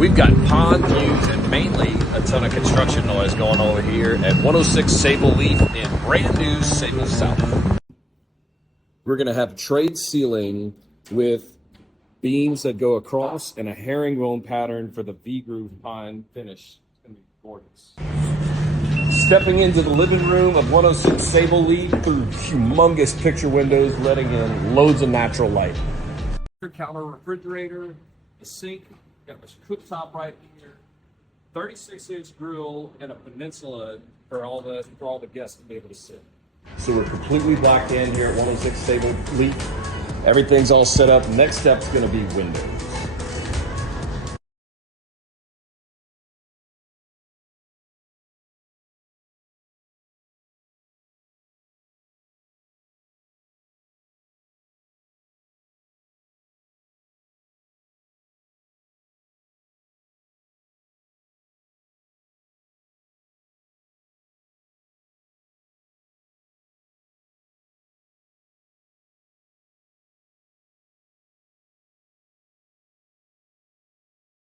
We've got pond views and mainly a ton of construction noise going over here at 106 Sabal Leaf in brand new Sabal South. We're gonna have trade ceiling with beams that go across and a herringbone pattern for the V-groove pine finish. It's gonna be gorgeous. Stepping into the living room of 106 Sabal Leaf through humongous picture windows, letting in loads of natural light. Counter refrigerator, a sink, got a cooktop right here, 36-inch grill, and a peninsula for all the guests to be able to sit. So we're completely blocked in here at 106 Sabal Leaf. Everything's all set up. Next step's going to be windows.